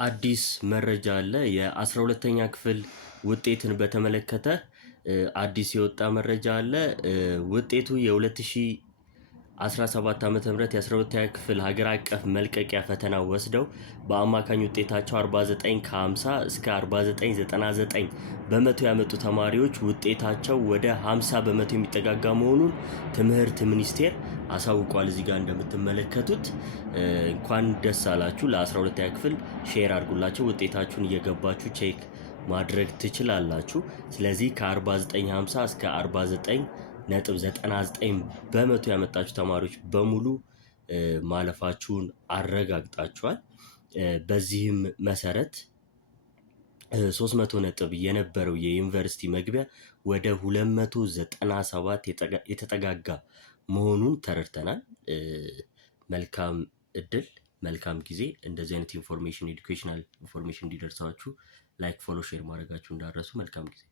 አዲስ መረጃ አለ። የ12ኛ ክፍል ውጤትን በተመለከተ አዲስ የወጣ መረጃ አለ። ውጤቱ የ2017 ዓ.ም የ12ኛ ክፍል ሀገር አቀፍ መልቀቂያ ፈተና ወስደው በአማካኝ ውጤታቸው 49 ከ50 እስከ 49.99 በመቶ ያመጡ ተማሪዎች ውጤታቸው ወደ 50 በመቶ የሚጠጋጋ መሆኑን ትምህርት ሚኒስቴር አሳውቋል። እዚህ ጋር እንደምትመለከቱት እንኳን ደስ አላችሁ። ለ12ኛ ክፍል ሼር አድርጉላችሁ። ውጤታችሁን እየገባችሁ ቼክ ማድረግ ትችላላችሁ። ስለዚህ ከ49.50 እስከ 49.99 በመቶ ያመጣችሁ ተማሪዎች በሙሉ ማለፋችሁን አረጋግጣችኋል። በዚህም መሰረት 300 ነጥብ የነበረው የዩኒቨርሲቲ መግቢያ ወደ 297 የተጠጋጋ መሆኑን ተረድተናል። መልካም እድል፣ መልካም ጊዜ። እንደዚህ አይነት ኢንፎርሜሽን ኤዱኬሽናል ኢንፎርሜሽን እንዲደርሳችሁ ላይክ፣ ፎሎ፣ ሼር ማድረጋችሁ እንዳትረሱ። መልካም ጊዜ።